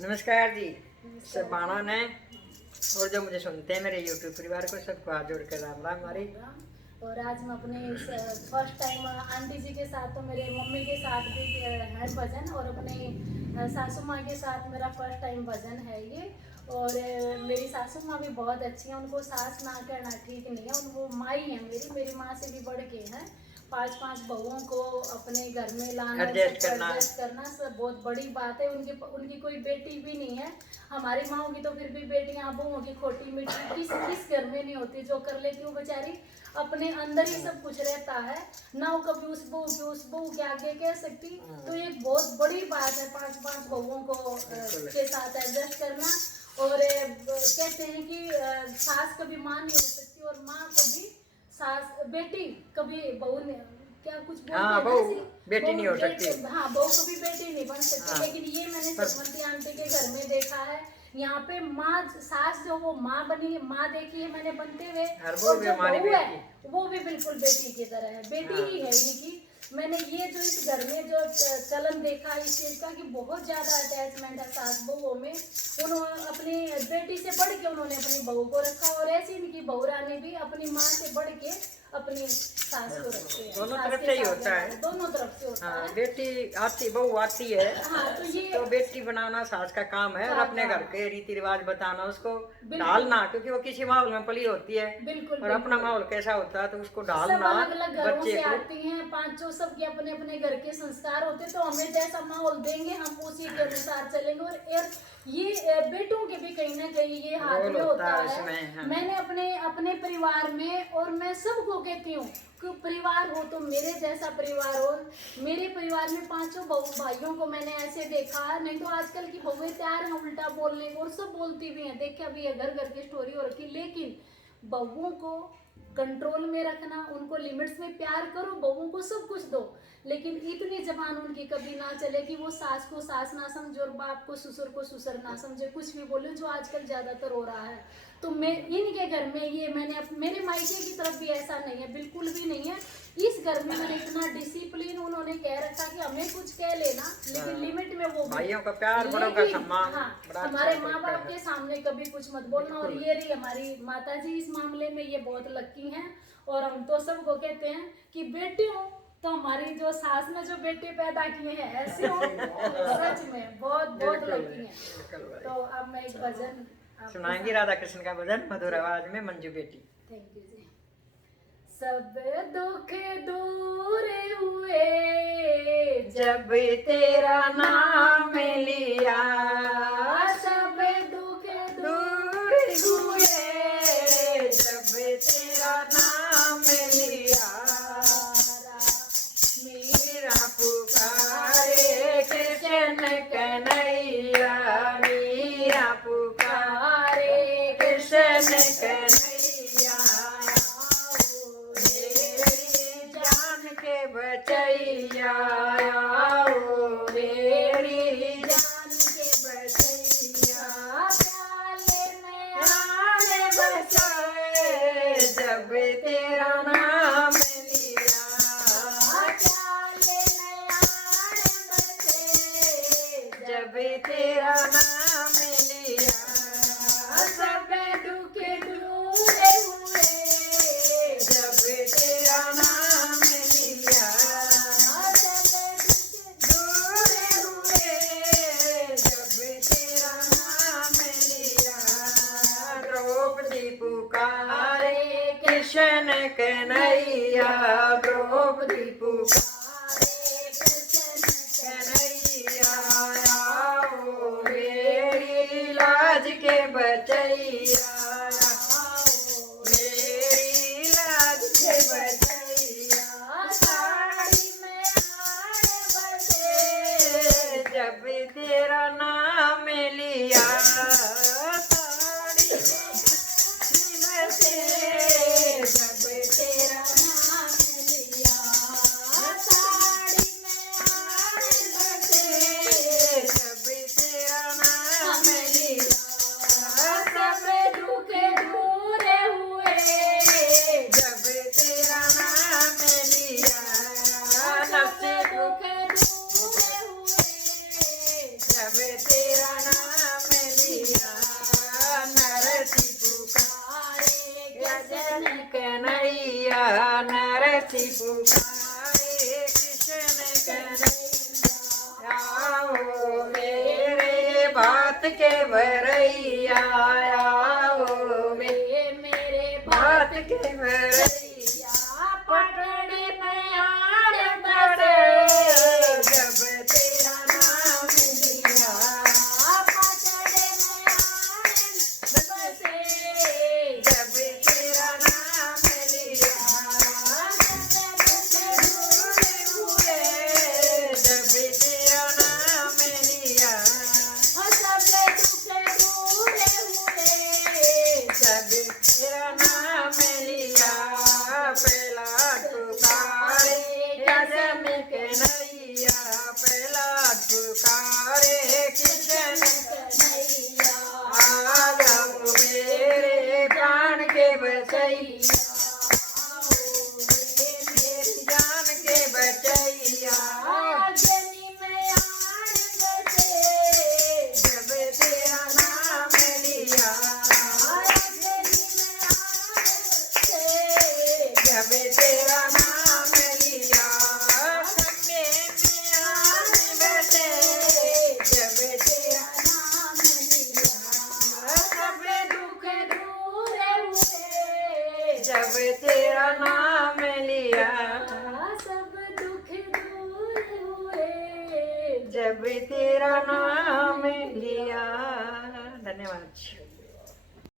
नमस्कार जी, सब बाणन है और जो मुझे सुनते हैं मेरे यूट्यूब परिवार को सबको हाथ जोड़ कर राम राम हमारी। और आज मैं अपने फर्स्ट टाइम आंटी जी के साथ, तो मेरे मम्मी के साथ भी है भजन, और अपने सासू माँ के साथ मेरा फर्स्ट टाइम भजन है ये। और मेरी सासू माँ भी बहुत अच्छी हैं, उनको सास ना कहना ठीक नहीं है, उनको माँ ही है मेरी माँ से भी बढ़ के हैं। 5-5 बहुओं को अपने घर में लाना, एडजस्ट करना सब बहुत बड़ी बात है। उनकी कोई बेटी भी नहीं है। हमारी माँ की तो फिर भी बेटियां बहुओं की खोटी मीठी किस घर में नहीं होती, जो कर लेती वो बेचारी अपने अंदर ही सब कुछ रहता है ना, वो कभी उस बहू के आगे कह सकती। तो ये बहुत बड़ी बात है 5-5 बहुओं को के साथ एडजस्ट करना। और कहते हैं कि सास कभी माँ नहीं हो सकती, और माँ कभी सास, बेटी कभी बहू ने, क्या कुछ बोलते हाँ, हैं बहू ना, बेटी नहीं हो सकती। हाँ, बहू कभी बेटी नहीं बन सकती। हाँ, लेकिन ये मैंने सरमती आंटी के घर में देखा है, यहाँ पे माँ सास जो वो माँ बनी, माँ देखी है मैंने बनते हुए, और जो बहू है वो भी बिल्कुल बेटी की तरह है, बेटी ही है इनकी। मैंने ये जो इस घर में जो चलन देखा इस चीज का कि बहुत ज्यादा अटैचमेंट है सास बहुओं में। उन्होंने अपनी बेटी से बढ़ के उन्होंने अपनी बहू को रखा, और ऐसी इनकी बहू रानी भी अपनी माँ से बढ़ के अपनी सास को रखते हैं। दोनों तरफ से ही होता है, दोनों तरफ से होता है। बेटी आती बहू आती है। हाँ, तो बेटी बनाना सास का काम है, और अपने घर के रीति रिवाज बताना, उसको ढालना, क्योंकि वो किसी माहौल में पली होती है। बिल्कुल, और अपना माहौल कैसा होता है तो उसको ढालना। सब अलग अलग घरों से बच्चे को आती हैं, पांचों सबके अपने अपने घर के संस्कार होते, तो हमें जैसा माहौल देंगे हम उसी के अनुसार चलेंगे। और ये बेटों के भी कहीं ना कहीं ये हाथ में होता है। हाँ। मैंने अपने परिवार में, और मैं सबको कहती हूँ कि परिवार हो तो मेरे जैसा परिवार हो। मेरे परिवार में 5 भाइयों को मैंने ऐसे देखा है, नहीं तो आजकल की बहुएं तैयार हैं उल्टा बोलने को, और सब बोलती भी हैं, देखा भी है, घर घर की स्टोरी हो रखी। लेकिन बहुओं को कंट्रोल में रखना, उनको लिमिट्स में प्यार करो, बहुओं को सब कुछ दो, लेकिन इतनी जबान उनकी कभी ना चले कि वो सास को सास ना समझे और बाप को ससुर ना समझे, कुछ भी बोले, जो आजकल ज्यादातर हो रहा है। तो मैं इनके घर में ये मेरे मायके की तरफ भी ऐसा नहीं है, बिल्कुल भी नहीं है। इस घर में मैंने इतना डिसिप्लिन उन्होंने कह रखा कि हमें कुछ कह लेना, लेकिन लिमिट में वो भाइयों का प्यार, बड़ों का सम्मान। हाँ, हमारे माँ बाप के सामने कभी कुछ मत बोलना। और ये रही हमारी माता जी, इस मामले में ये बहुत लकी हैं। और हम तो सबको कहते हैं कि बेटी हो तो हमारी जो सास ने जो बेटे पैदा किए हैं ऐसे हो, सच में बहुत बहुत लकी हैं। तो अब मैं एक भजन सुनाएंगी, राधा कृष्ण का भजन मधुर आवाज में, मंजू बेटी। थैंक यू जी। सब दुख दूर हुए जब तेरा नाम लिया, सब दुख दूर हुए जब तेरा नाम लिया। मेरा पुकारे कृष्ण कन्हैया, मेरा पुकारे कृष्ण कन्हैया। मेरी जान के बचैया, मेरी जान के बचैया। प्याले में आने बचाए जब तेरा नाम लिया, प्याले में आने बचाए जब तेरा नाम लिया। सब दुख दूर हुए जब तेरा नाम लिया, दूर हुए जब तेरा नाम लिया। द्रौपदी पुकारे कृष्ण कन्हैया, द्रौपदी पुकारे कृष्ण कन्हैया। आओ मेरी लाज के बचैया, मेरी लाज के बचैया। साड़ी में आने बचे जब तेरा नाम लिया, साड़ी में बचे जब तेरा नाम लिया। बसी पुकारे कृष्ण कन्हैया आओ मेरे बात के भरैया आओ मेरे बात के भरैया पटड़ी में आड़ बसे जब तेरा नाम लिया पटड़े में आड़ बसे जब तेरा नाम लिया जब तेरा नाम लिया जब तेरा नाम लिया पहला पुकारे कसम कन्हैया पहला पुकारे कृष्ण कन्हैया आ जाओ मेरे प्राण के बचैया मेरी जान के बचैया जब तेरा नाम लिया जब तेरा नाम लिया सपने में आन बसे जब तेरा नाम लिया सब दुख दूर हुए जब तेरा नाम लिया सब दुख दूर हुए जब तेरा नाम लिया। धन्यवाद।